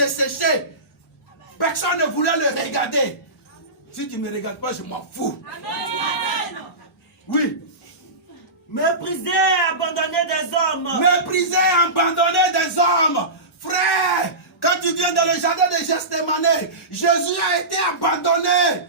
desséché. Personne ne voulait le regarder. Si tu ne me regardes pas, je m'en fous. Amen. Oui. Mépriser et abandonner des hommes. Mépriser et abandonner des hommes. Frère, quand tu viens dans le jardin de Gethsémane, Jésus a été abandonné.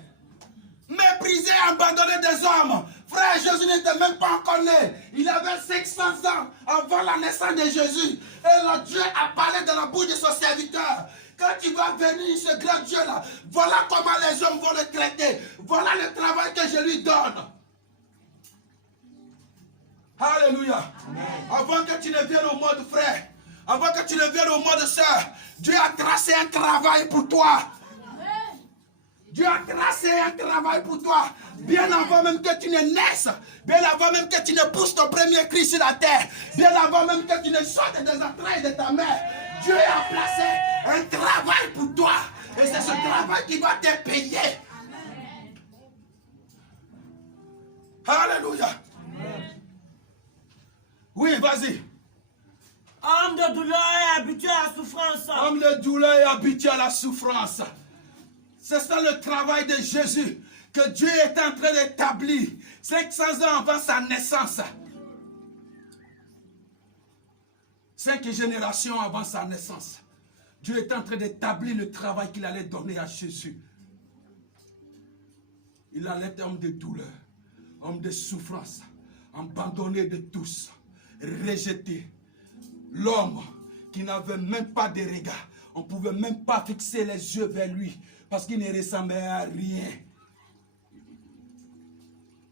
Mépriser et abandonner des hommes. Frère, Jésus n'était même pas encore né. Il avait 500 ans avant la naissance de Jésus. Et le Dieu a parlé de la bouche de son serviteur. Quand tu vas venir, ce grand Dieu-là, voilà comment les hommes vont le traiter. Voilà le travail que je lui donne. Alléluia. Avant que tu ne viennes au monde, frère, avant que tu ne viennes au monde, sœur, Dieu a tracé un travail pour toi. Dieu a tracé un travail pour toi. Bien avant même que tu ne naisses, bien avant même que tu ne pousses ton premier cri sur la terre, bien avant même que tu ne sortes des entrailles de ta mère, Dieu a placé un travail pour toi. Et c'est ce travail qui va te payer. Alléluia. Oui, vas-y. Homme de douleur et habitué à la souffrance. Homme de douleur et habitué à la souffrance. C'est ça le travail de Jésus que Dieu est en train d'établir 500 ans avant sa naissance. 5 générations avant sa naissance. Dieu est en train d'établir le travail qu'il allait donner à Jésus. Il allait être homme de douleur, homme de souffrance, abandonné de tous, rejeté. L'homme qui n'avait même pas de regard. On ne pouvait même pas fixer les yeux vers lui parce qu'il ne ressemblait à rien.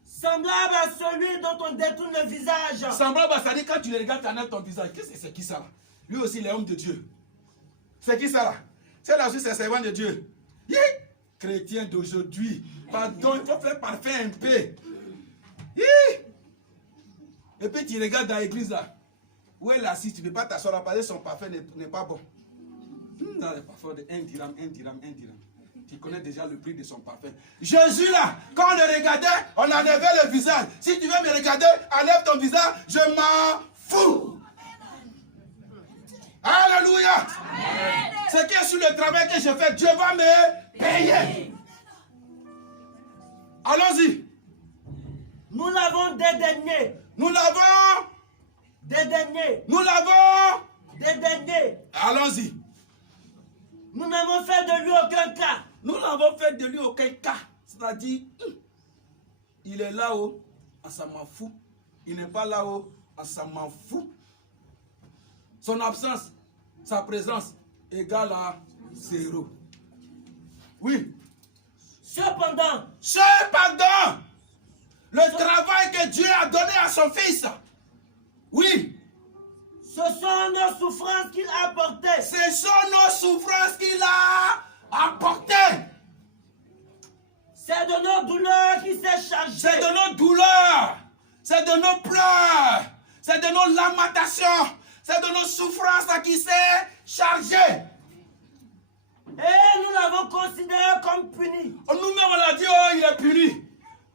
Semblable à celui dont on détourne le visage. Semblable à ça, dit quand tu le regardes, tu enlèves ton visage. Qu'est-ce que c'est qui ça là? Lui aussi, il est homme de Dieu. C'est qui ça là? C'est là aussi, c'est servant de Dieu. Chrétien d'aujourd'hui. Pardon, il faut faire parfait un peu. Et puis tu regardes dans l'église là. Où est l'assise? Tu ne peux pas t'asseoir là parce que son parfum n'est pas bon. Dans le parfum de 1 dirham, 1 dirham, 1 dirham. Tu connais déjà le prix de son parfum. Jésus là, quand on le regardait, on enlevait le visage. Si tu veux me regarder, enlève ton visage, je m'en fous. Alléluia. Ce qui est sur le travail que je fais, Dieu va me payer. Allons-y. Nous l'avons dédaigné. Nous l'avons Dédaigné. Nous l'avons Dédaigné. Allons-y. Nous n'avons fait de lui aucun cas. Nous n'avons fait de lui aucun cas. C'est-à-dire, il est là-haut, ça m'en fout. Il n'est pas là-haut, ça m'en fout. Son absence, sa présence, égale à 0. Oui. Cependant, le travail que Dieu a donné à son fils, oui, ce sont nos souffrances qu'il a apportées. ce sont nos souffrances qu'il a apportées. C'est de nos douleurs qu'il s'est chargé. C'est de nos douleurs, c'est de nos pleurs, c'est de nos lamentations, c'est de nos souffrances qui s'est chargé. Et nous l'avons considéré comme puni. Nous-mêmes on a dit, oh il est puni.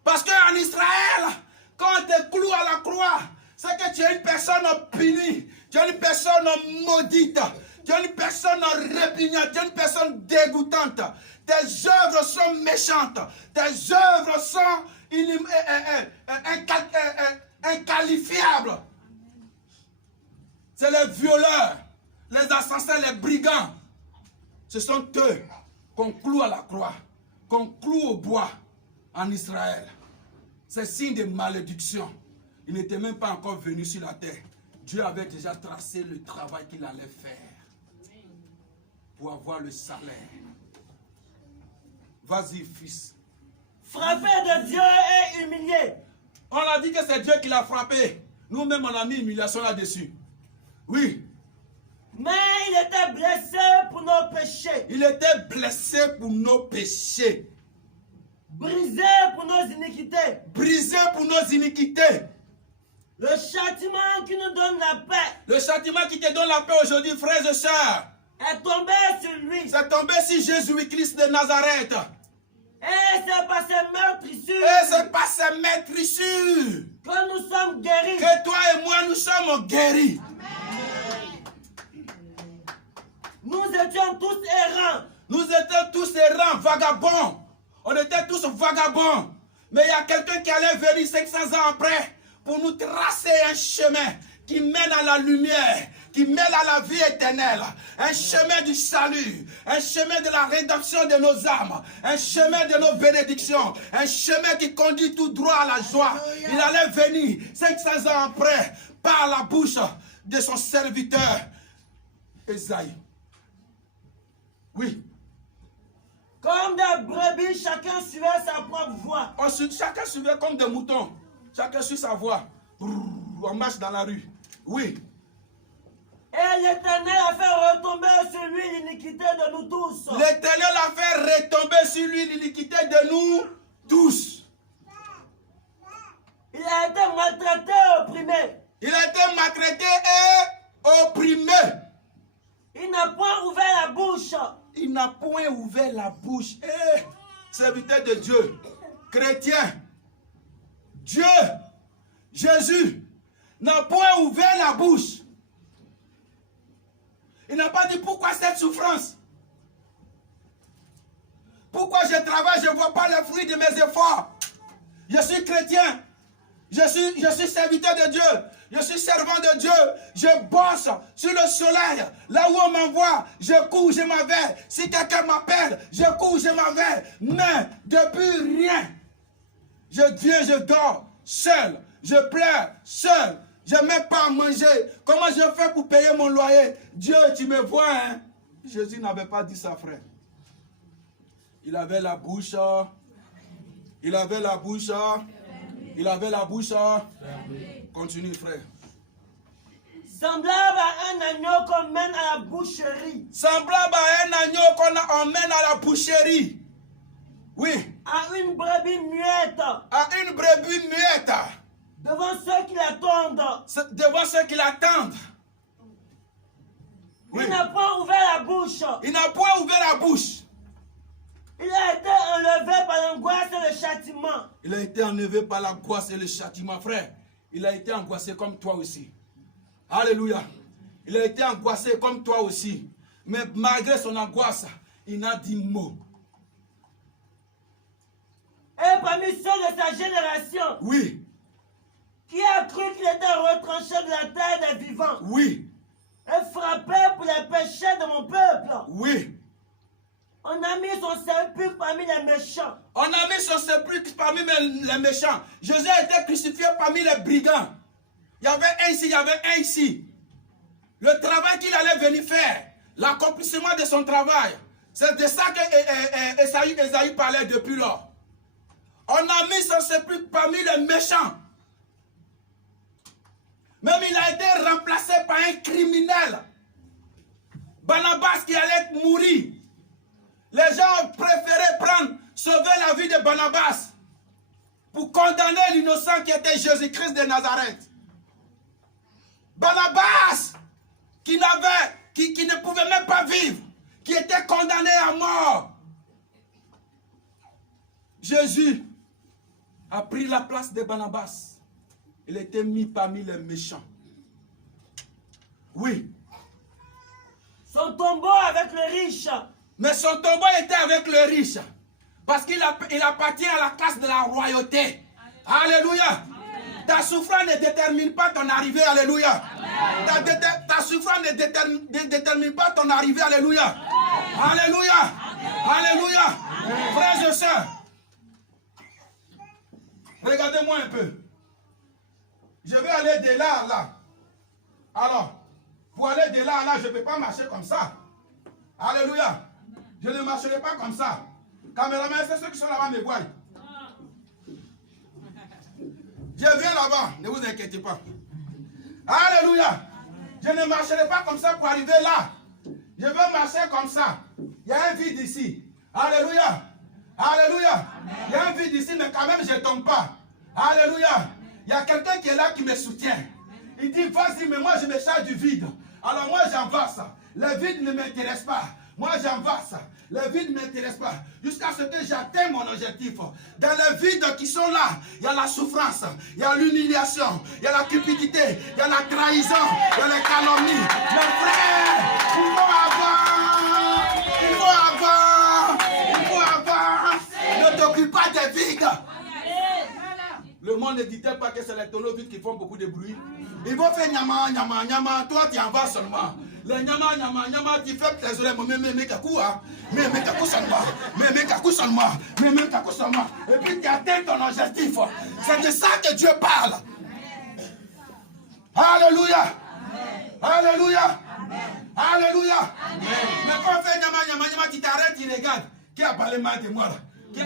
Parce qu'en Israël, quand on te cloue à la croix, c'est que tu es une personne punie, tu es une personne maudite, tu es une personne répugnante, tu es une personne dégoûtante. Tes œuvres sont méchantes, tes œuvres sont inqualifiables. C'est les violeurs, les assassins, les brigands. Ce sont eux qu'on cloue à la croix, qu'on cloue au bois en Israël. C'est signe de malédiction. Il n'était même pas encore venu sur la terre. Dieu avait déjà tracé le travail qu'il allait faire pour avoir le salaire. Vas-y, fils. Frappé de Dieu et humilié. On a dit que c'est Dieu qui l'a frappé. Nous-mêmes, on a mis humiliation là-dessus. Oui. Mais il était blessé pour nos péchés. Il était blessé pour nos péchés. Brisé pour nos iniquités. Brisé pour nos iniquités. Le châtiment qui nous donne la paix. Le châtiment qui te donne la paix aujourd'hui, frères et sœurs, est tombé sur lui. C'est tombé sur Jésus-Christ de Nazareth. Et c'est par ses meurtrissures. Et c'est par ses meurtrissures que nous sommes guéris. Que toi et moi nous sommes guéris. Nous étions tous errants. Nous étions tous errants, vagabonds. On était tous vagabonds. Mais il y a quelqu'un qui allait venir 500 ans après pour nous tracer un chemin qui mène à la lumière, qui mène à la vie éternelle. Un chemin du salut, un chemin de la rédemption de nos âmes, un chemin de nos bénédictions, un chemin qui conduit tout droit à la joie. Il allait venir 500 ans après par la bouche de son serviteur Esaïe. Oui. Comme des brebis, chacun suivait sa propre voie. Chacun suivait comme des moutons. Chacun suit sa voie. On marche dans la rue. Oui. Et l'Éternel a fait retomber sur lui l'iniquité de nous tous. L'Éternel a fait retomber sur lui l'iniquité de nous tous. Il a été maltraité et opprimé. Il a été maltraité et opprimé. Il n'a point ouvert la bouche. Il n'a point ouvert la bouche. Serviteur de Dieu, chrétien, Dieu, Jésus, n'a point ouvert la bouche. Il n'a pas dit pourquoi cette souffrance. Pourquoi je travaille, je ne vois pas le fruit de mes efforts. Je suis chrétien. Je suis serviteur de Dieu. Je suis servant de Dieu. Je bosse sur le soleil. Là où on m'envoie, je cours, je m'en vais. Si quelqu'un m'appelle, je cours, je m'en vais. Mais depuis rien. Je viens, je dors seul. Je pleure seul. Je n'ai même pas à manger. Comment je fais pour payer mon loyer? Dieu, tu me vois, hein? Jésus n'avait pas dit ça, frère. Il avait la bouche. Il avait la bouche. Il avait la bouche. Continue, frère. Semblable à un agneau qu'on mène à la boucherie. Semblable à un agneau qu'on emmène à la boucherie. Oui. À une brebis muette. À une brebis muette. Devant ceux qui l'attendent. Devant ceux qui l'attendent. Oui. Il n'a pas ouvert la bouche. Il n'a pas ouvert la bouche. Il a été enlevé par l'angoisse et le châtiment. Il a été enlevé par l'angoisse et le châtiment, frère. Il a été angoissé comme toi aussi. Alléluia. Il a été angoissé comme toi aussi. Mais malgré son angoisse, il n'a dit mot. Et parmi ceux de sa génération, oui, qui a cru qu'il était retranché de la terre des vivants, oui, et frappé pour les péchés de mon peuple, oui, on a mis son sépulcre parmi les méchants. On a mis son sépulcre parmi les méchants. Jésus a été crucifié parmi les brigands. Il y avait un ici, il y avait un ici. Le travail qu'il allait venir faire, l'accomplissement de son travail, c'est de ça que Esaïe parlait depuis lors. On a mis son sépulcre parmi les méchants. Même il a été remplacé par un criminel. Barnabas qui allait mourir. Les gens ont préféré sauver la vie de Barnabas pour condamner l'innocent qui était Jésus-Christ de Nazareth. Barnabas qui ne pouvait même pas vivre, qui était condamné à mort. Jésus a pris la place de Barnabas. Il était mis parmi les méchants. Oui. Son tombeau avec le riche. Mais son tombeau était avec le riche. Parce qu'il appartient à la classe de la royauté. Alléluia. Ta souffrance ne détermine pas ton arrivée. Alléluia. Ta souffrance ne détermine pas ton arrivée. Alléluia. Alléluia. Alléluia. Frères et sœurs, regardez-moi un peu. Je vais aller de là à là. Alors, pour aller de là à là, je ne peux pas marcher comme ça. Alléluia. Je ne marcherai pas comme ça. Caméraman, c'est ceux qui sont là-bas me voient. Je viens là-bas, ne vous inquiétez pas. Alléluia. Je ne marcherai pas comme ça pour arriver là. Je veux marcher comme ça. Il y a un vide ici. Alléluia. Alléluia. Il y a un vide ici, mais quand même, je ne tombe pas. Alléluia. Il y a quelqu'un qui est là qui me soutient. Il dit, vas-y, mais moi, je me charge du vide. Alors moi, j'avance. Le vide ne m'intéresse pas. Moi, j'avance. Le vide ne m'intéresse pas. Jusqu'à ce que j'atteigne mon objectif. Dans les vides qui sont là, il y a la souffrance, il y a l'humiliation, il y a la cupidité, il y a la trahison, il y a les calomnies. Mes frères, il faut avoir monde ne disait pas que c'est les tonneaux vides qui font beaucoup de bruit. Ils vont faire nyama, nyama, nyama. Toi, tu en vas seulement. Les nyama, nyama, nyama, tu fais tes oreilles. Mais kakoua. Mais kakou seulement. Mais kakou seulement. Mais kakou seulement. Et puis tu atteins ton objectif. C'est de ça que Dieu parle. Alléluia. Alléluia. Alléluia. Mais quand on fait nyama, nyama, nyama, tu t'arrêtes, tu regardes. Qui a parlé mal de moi là?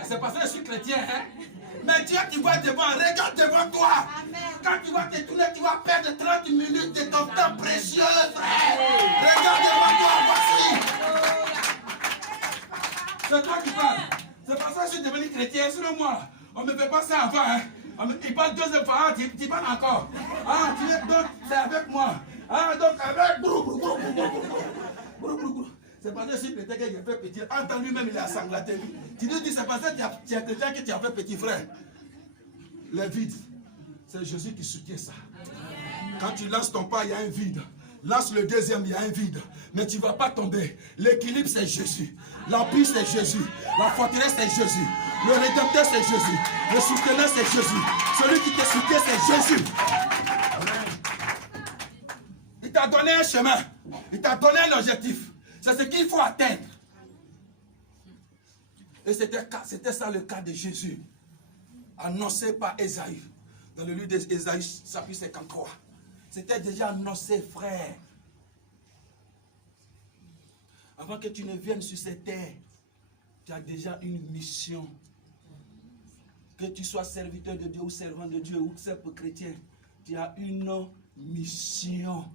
C'est parce que je suis chrétien, hein? Mais Dieu qui va devant, regarde devant toi. Amen. Quand tu vas te tourner, tu vas perdre 30 minutes de ton temps précieux, frère. Regarde devant toi, voici. C'est toi qui parles. C'est pour ça que je suis devenu chrétien. Sinon moi, on ne me fait pas ça avant, hein? Il parle deuxième fois, ah, tu parles encore. Ah, tu es donc, c'est avec moi. Ah, donc avec... C'est parce que je suis chrétien que j'ai fait petit. Entends lui-même, il est sanglanté. Tu lui dis, c'est parce que tu es chrétien que tu as fait petit, frère. Le vide, c'est Jésus qui soutient ça. Quand tu lances ton pas, il y a un vide. Lance le deuxième, il y a un vide. Mais tu ne vas pas tomber. L'équilibre, c'est Jésus. L'empire, c'est Jésus. La forteresse, c'est Jésus. Le rédempteur, c'est Jésus. Le souteneur, c'est Jésus. Celui qui te soutient, c'est Jésus. Il t'a donné un chemin. Il t'a donné un objectif. C'est ce qu'il faut atteindre. Et c'était ça le cas de Jésus. Annoncé par Ésaïe. Dans le livre d'Ésaïe, chapitre 53. C'était déjà annoncé, frère. Avant que tu ne viennes sur cette terre, tu as déjà une mission. Que tu sois serviteur de Dieu ou servant de Dieu ou simple chrétien, tu as une mission.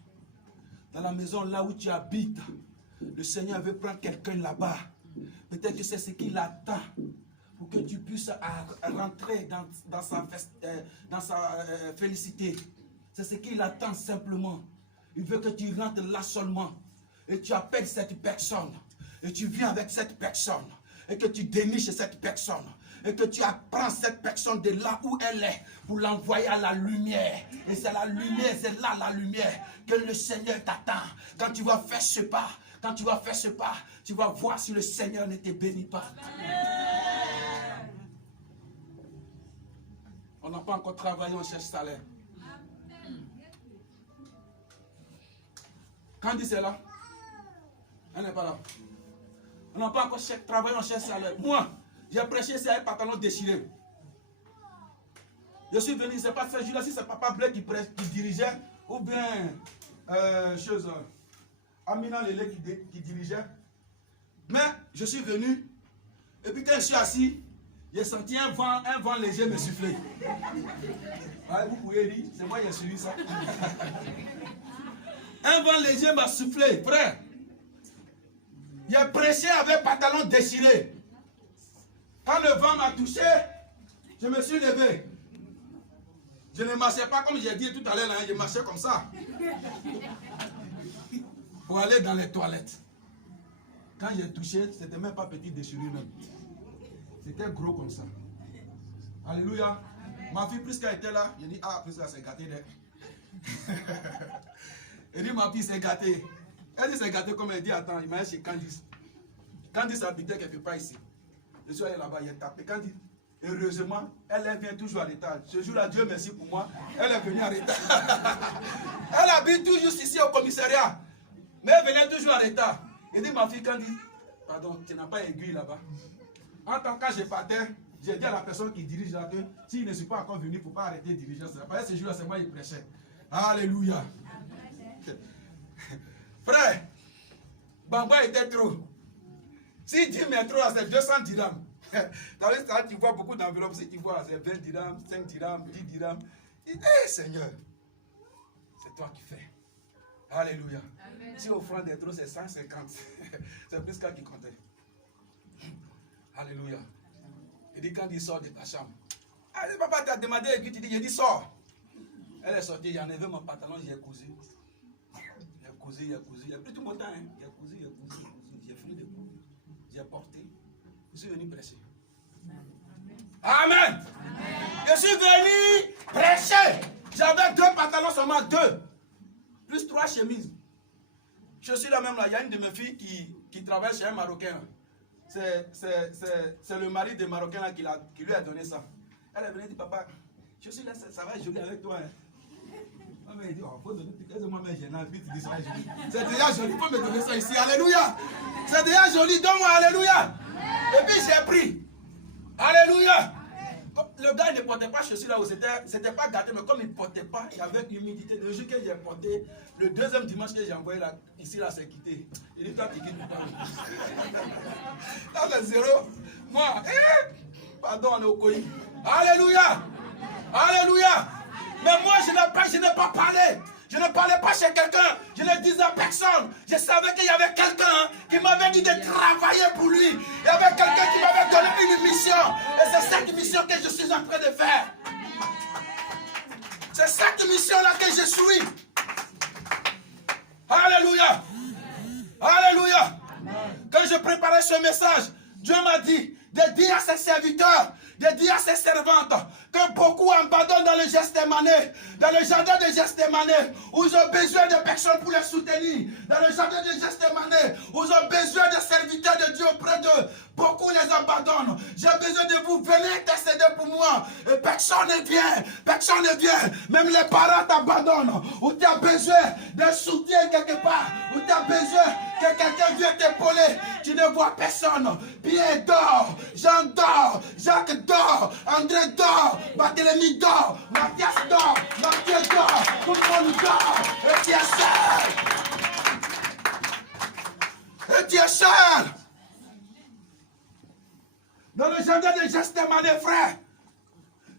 Dans la maison là où tu habites, le Seigneur veut prendre quelqu'un là-bas. Peut-être que c'est ce qu'il attend pour que tu puisses rentrer dans sa félicité. C'est ce qu'il attend simplement. Il veut que tu rentres là seulement. Et tu appelles cette personne. Et tu viens avec cette personne. Et que tu déniches cette personne. Et que tu apprends cette personne de là où elle est pour l'envoyer à la lumière. Et c'est la lumière, c'est là la lumière que le Seigneur t'attend. Quand tu vas faire ce pas, tu vas voir si le Seigneur ne te bénit pas. Amen. On n'a pas encore travaillé, on cherche salaire. Quand dit c'est là, elle n'est pas là. On n'a pas encore travaillé, on cherche salaire. Moi, j'ai prêché, c'est un pantalon déchiré. Je suis venu, c'est pas ce jour-là, si c'est Papa Blé qui dirigeait, ou bien Amina Lélé qui dirigeait. Mais je suis venu, et puis quand je suis assis, j'ai senti un vent léger me souffler. Ouais, vous pouvez dire, c'est moi qui ai suivi ça. Un vent léger m'a soufflé, frère. J'ai prêché avec pantalon déchiré. Quand le vent m'a touché, je me suis levé. Je ne marchais pas comme j'ai dit tout à l'heure, je marchais comme ça. Pour aller dans les toilettes. Quand j'ai touché, c'était même pas petit déchirure même. C'était gros comme ça. Alléluia. Ma fille, plus qu'elle était là, j'ai dit, ah, plus qu'elle s'est gâtée. Elle dit, ma fille s'est gâtée. Elle dit, c'est gâtée comme elle dit, attends, il m'a dit chez Candice. Candice habitait quelque part ici. Je suis allé là-bas, il a tapé. Candice, heureusement, elle vient toujours à retard. Ce jour-là, Dieu merci pour moi, elle est venue à retard. Elle habite toujours ici au commissariat. Mais elle venait toujours à retard. Il dit, ma fille, Candice, pardon, tu n'as pas aiguille là-bas. En tant que je partais, j'ai dit à la personne qui dirige là que s'il ne suis pas encore venu, il ne faut pas arrêter de diriger. Parce que ce jour-là, c'est moi qui prêchais. Alléluia. Frère, Bamba était trop. Si 10 mètres trop, c'est 200 dirhams. Tu vois beaucoup d'enveloppes, si tu vois, c'est 20 dirhams, 5 dirhams, 10 dirhams. Il dit, hey, Seigneur, c'est toi qui fais. Alléluia. Amen. Si offrande est trop, c'est 150. C'est plus qu'à qui comptait. Alléluia. Il dit, quand il sort de ta chambre, ah, papa t'a demandé, et puis tu dis, il dit, sors. Elle est sortie, j'ai enlevé mon pantalon, j'ai cousu. Il y a plus tout mon temps, hein. Il y a cousu. J'ai fini de couper. J'ai porté. Je suis venu prêcher. Amen. Amen. Je suis venu prêcher. J'avais 2 pantalons seulement, 2. Plus 3 chemises. Je suis là même là. Il y a une de mes filles qui travaille chez un Marocain. C'est le mari des Marocains là qui lui a donné ça. Elle est venue dire, papa, Je suis là, ça va être joli avec toi. Hein. Mais il dit, oh, faut donner, moi, mais j'ai envie de dire ça joli. C'est déjà joli, il faut me donner ça ici. Alléluia. C'est déjà joli, donne-moi, alléluia. Et puis j'ai pris. Alléluia. Le gars ne portait pas chaussures là où c'était pas gâté, mais comme il ne portait pas, et avec l'humidité, le jour que j'ai porté, le deuxième dimanche que j'ai envoyé là, ici là, c'est quitté. Il dit, toi, tu quittes pourtant. Là, c'est zéro. Moi, pardon, on est au coï. Alléluia. Alléluia. Mais moi, je n'ai pas parlé. Je ne parlais pas chez quelqu'un. Je ne disais à personne. Je savais qu'il y avait quelqu'un qui m'avait dit de travailler pour lui. Il y avait quelqu'un qui m'avait donné une mission. Et c'est cette mission que je suis en train de faire. C'est cette mission-là que je suis. Alléluia. Alléluia. Quand je préparais ce message, Dieu m'a dit de dire à ses serviteurs, de dire à ses servantes que beaucoup abandonnent dans le Gethsémani, dans le jardin de Gethsémani, où ils ont besoin de personnes pour les soutenir, dans le jardin de Gethsémani, où ils ont besoin de serviteurs de Dieu auprès d'eux. Beaucoup les abandonnent. J'ai besoin de vous, venez intercéder pour moi. Et personne ne vient, personne ne vient. Même les parents t'abandonnent. Ou tu as besoin d'un soutien quelque part, ou tu as besoin que quelqu'un vienne t'épauler. Tu ne vois personne. Pierre dort, Jean dort, Jacques dort, André dort, Barthélemy dort, Mathias dort, Mathieu dort, tout le monde dort. Et tu es seul. Et tu es seul. Dans le jardin de Gethsémani, frère,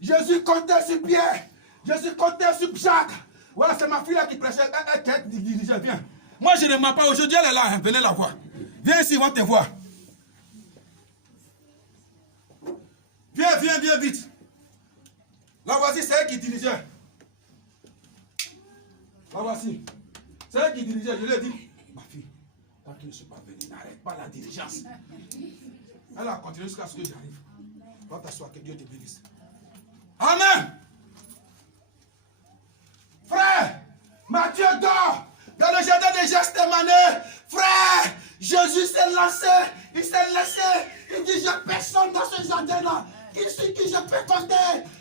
Jésus comptait sur Pierre, Jésus comptait sur Jacques. Voilà, c'est ma fille là qui prêchait. Elle dirigeait, viens. Moi, je ne mens pas. Aujourd'hui, elle est là. Hein. Venez la voir. Viens ici, on va te voir. Viens, viens, viens vite. La voici, c'est elle qui dirigeait. La voici. C'est elle qui dirigeait. Je lui ai dit, ma fille, tant que je ne suis pas venu, n'arrête pas la diligence. Elle a continué jusqu'à ce que j'arrive. Va t'asseoir, que Dieu te bénisse. Amen. Frère, Matthieu dort dans le jardin de Gethsémani. Frère, Jésus s'est lancé. Il s'est laissé. Il dit, j'ai personne dans ce jardin-là. Qui je peux compter?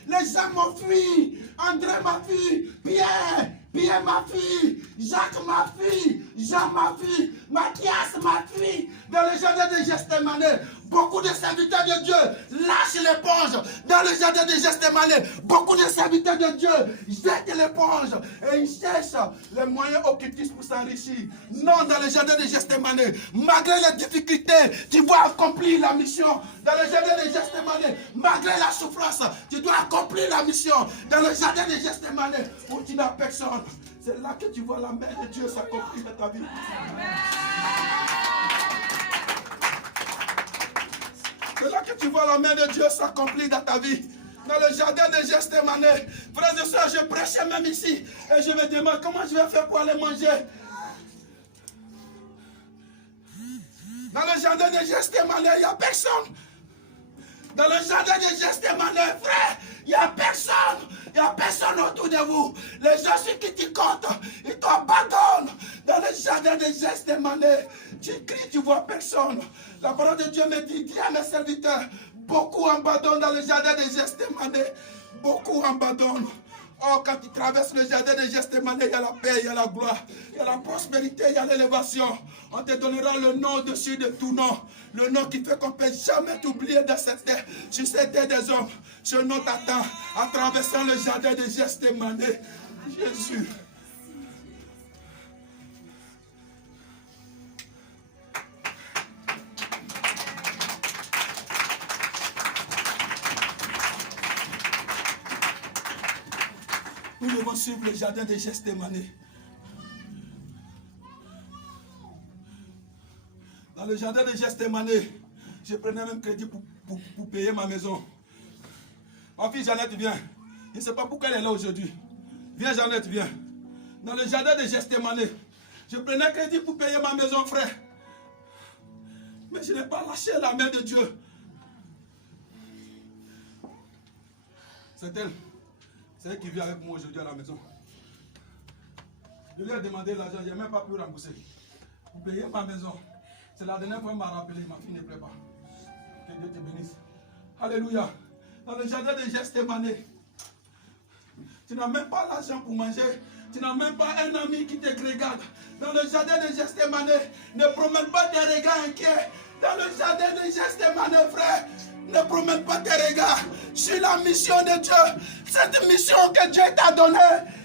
Les gens m'ont fui. André m'a fui. Pierre ma fille, Jacques ma fille, Jean ma fille, Mathias ma fille. Dans le jardin de Gethsémani, beaucoup de serviteurs de Dieu lâchent l'éponge. Dans le jardin de Gethsémani, beaucoup de serviteurs de Dieu jettent l'éponge et ils cherchent les moyens occultistes pour s'enrichir. Non, dans le jardin de Gethsémani, malgré les difficultés, tu dois accomplir la mission. Dans le jardin de Gethsémani, malgré la souffrance, tu dois accomplir la mission. Dans le jardin de Gethsémani, où tu n'as personne, c'est là que tu vois la main de Dieu s'accomplir dans ta vie. C'est là que tu vois la main de Dieu s'accomplir dans ta vie. Dans le jardin de Gethsémani, frères et sœurs, je prêchais même ici. Et je me demande comment je vais faire pour aller manger. Dans le jardin de Gethsémani, il n'y a personne. Dans le jardin de Gethsémani, frère, il n'y a personne. Il n'y a personne autour de vous. Les gens sur qui tu comptes, ils t'abandonnent. Dans le jardin de Gethsémani, tu cries, tu ne vois personne. La parole de Dieu me dit, dis à mes serviteurs, beaucoup abandonnent dans le jardin de Gethsémani. Beaucoup abandonnent. Oh, quand tu traverses le jardin de Gethsémani, il y a la paix, il y a la gloire, il y a la prospérité, il y a l'élévation. On te donnera le nom au-dessus de tout nom. Le nom qui fait qu'on ne peut jamais t'oublier dans cette terre, sur cette terre des hommes. Ce nom t'attend en traversant le jardin de Gethsémani. Jésus. Nous devons suivre le jardin de Gethsémani. Dans le jardin de Gethsémani, je prenais même crédit pour payer ma maison. Ma fille Jeannette, viens. Je ne sais pas pourquoi elle est là aujourd'hui. Viens Jeannette, viens. Dans le jardin de Gethsémani, je prenais crédit pour payer ma maison, frère. Mais je n'ai pas lâché la main de Dieu. C'est elle. C'est elle qui vit avec moi aujourd'hui à la maison. Je lui ai demandé l'argent, je n'ai même pas pu rembourser. Pour payer ma maison. C'est la dernière fois qu'elle m'a rappelé, ma fille ne plaît pas. Que Dieu te bénisse. Alléluia. Dans le jardin de Gethsémani, Tu n'as même pas l'argent pour manger. Tu n'as même pas un ami qui te regarde. Dans le jardin de Gethsémani, ne promène pas tes regards inquiets. Dans le jardin de Gethsémani, frère, ne promène pas tes regards sur la mission de Dieu. Cette mission que Dieu t'a donnée,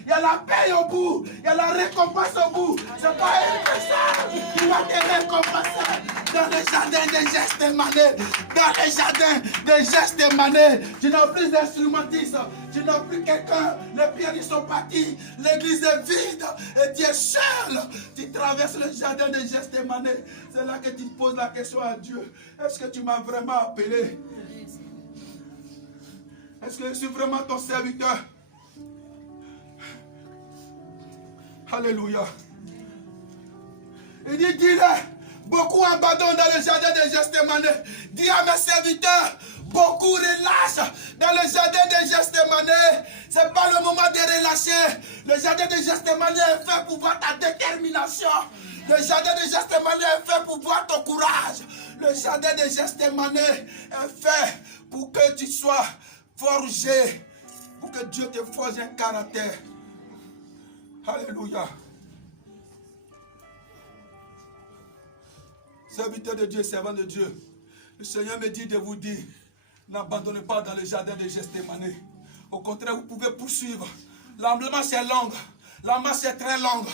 il y a la paix au bout, il y a la récompense au bout. C'est pas une personne qui va te récompenser. Dans le jardin de Gethsémani, dans le jardin de Gethsémani, tu n'as plus d'instrumentistes, tu n'as plus quelqu'un, les pianistes sont partis, l'église est vide et tu es seul. Tu traverses le jardin de Gethsémani. C'est là que tu te poses la question à Dieu. Est-ce que tu m'as vraiment appelé? Est-ce que je suis vraiment ton serviteur? Alléluia. Il dit, dis-le. Beaucoup abandonnent dans le jardin de Gethsémani. Dis à mes serviteurs, beaucoup relâchent dans le jardin de Gethsémani. Ce n'est pas le moment de relâcher. Le jardin de Gethsémani est fait pour voir ta détermination. Le jardin de Gethsémani est fait pour voir ton courage. Le jardin de Gethsémani est fait pour que tu sois forgé. Pour que Dieu te forge un caractère. Alléluia. Serviteur de Dieu, servant de Dieu, le Seigneur me dit de vous dire, n'abandonnez pas dans le jardin de Gethsémani. Au contraire, vous pouvez poursuivre. La marche est longue, la marche est très longue,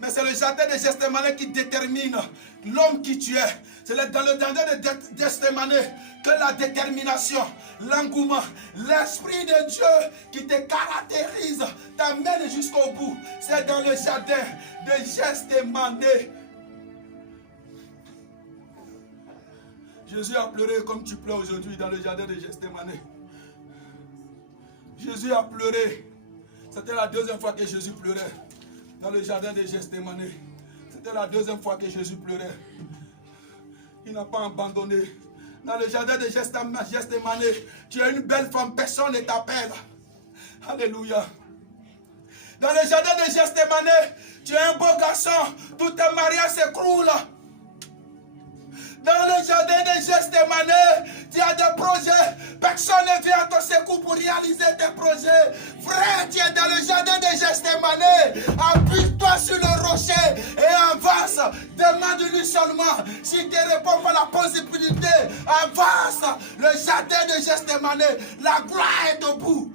mais c'est le jardin de Gethsémani qui détermine l'homme qui tu es. C'est dans le jardin de Gethsémani que la détermination, l'engouement, l'Esprit de Dieu qui te caractérise, t'amène jusqu'au bout. C'est dans le jardin de Gethsémani. Jésus a pleuré comme tu pleures aujourd'hui dans le jardin de Gethsémani. Jésus a pleuré. C'était la deuxième fois que Jésus pleurait dans le jardin de Gethsémani. C'était la deuxième fois que Jésus pleurait. Il n'a pas abandonné. Dans le jardin de Gethsémani, tu es une belle femme, personne ne t'appelle. Alléluia. Dans le jardin de Gethsémani, tu es un beau garçon, tout tes mariages s'écroulent. Dans le jardin de Gethsémani, tu as des projets. Personne ne vient à ton secours pour réaliser tes projets. Frère, tu es dans le jardin de Gethsémani. Appuie-toi sur le rocher et avance. Demande-lui seulement. S'il ne te répond pas la possibilité, avance. Le jardin de Gethsémani, la gloire est au bout.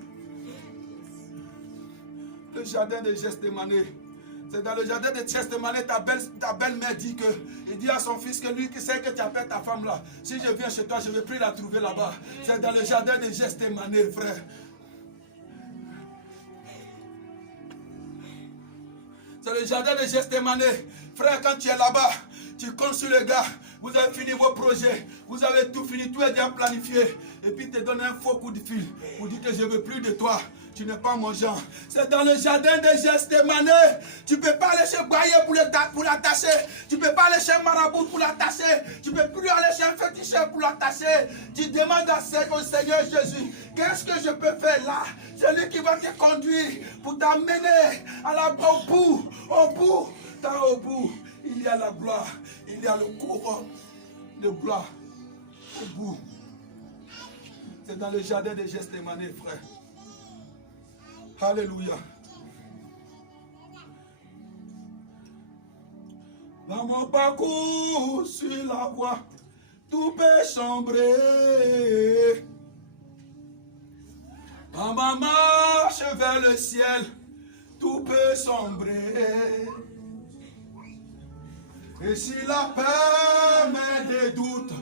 Le jardin de Gethsémani. C'est dans le jardin de Gethsémani, ta belle-mère dit que, il dit à son fils que lui qui sait que tu appelles ta femme là, si je viens chez toi, je ne vais plus la trouver là-bas. C'est dans le jardin de Gethsémani, frère. C'est le jardin de Gethsémani. Frère, quand tu es là-bas, tu comptes sur le gars, vous avez fini vos projets, vous avez tout fini, tout est bien planifié. Et puis il te donne un faux coup de fil pour dire que je ne veux plus de toi. Tu n'es pas mon genre. C'est dans le jardin de Gethsémani. Tu ne peux pas aller chez Baye pour l'attacher. Tu ne peux pas aller chez Marabout pour l'attacher. Tu ne peux plus aller chez un féticheur pour l'attacher. Tu demandes au Seigneur Jésus, qu'est-ce que je peux faire là? C'est lui qui va te conduire pour t'amener au bout. Au bout. Au bout, il y a la gloire. Il y a le couronne de gloire. Au bout. C'est dans le jardin de Gethsémani, frère. Alléluia. Dans mon parcours sur la voie, tout peut sombrer. Dans ma marche vers le ciel, tout peut sombrer. Et si la peur met des doutes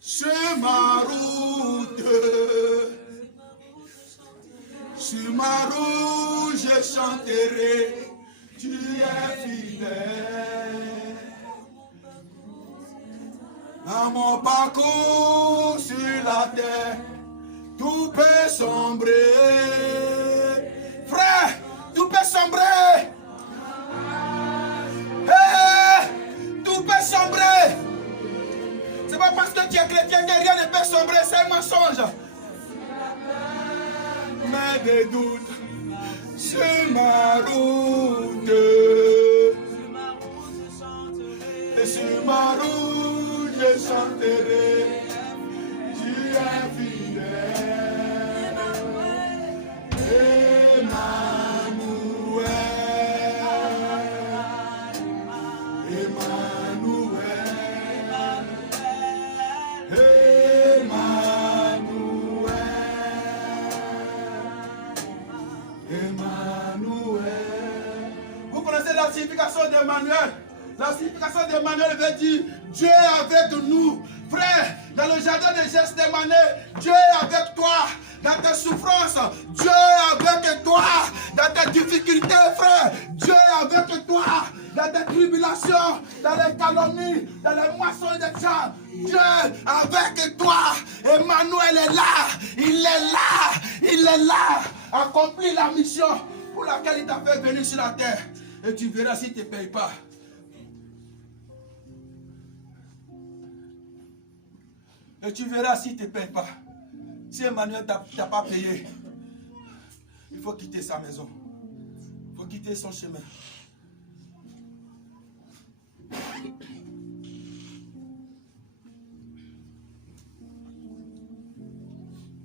sur ma route, sur ma route, je chanterai, tu es fidèle. Dans mon parcours sur la terre, tout peut sombrer. Frère, tout peut sombrer. Hey, tout peut sombrer. C'est pas parce que tu es chrétien que rien ne peut sombrer, c'est un mensonge. Mais des doutes sur ma route. Et sur ma route, je chanterai. Tu es fidèle. Et ma signification d'Emmanuel. La signification d'Emmanuel veut dire Dieu est avec nous. Frère, dans le jardin de Gethsémani, Dieu est avec toi. Dans tes souffrances, Dieu est avec toi. Dans tes difficultés, frère, Dieu est avec toi. Dans tes tribulations, dans les calomnies, dans les moissons des gens, Dieu est avec toi. Emmanuel est là. Il est là. Il est là. Accomplis la mission pour laquelle il t'a fait venir sur la terre. Et tu verras s'il ne te paye pas. Et tu verras s'il ne te paye pas. Si Emmanuel ne t'a pas payé, il faut quitter sa maison. Il faut quitter son chemin.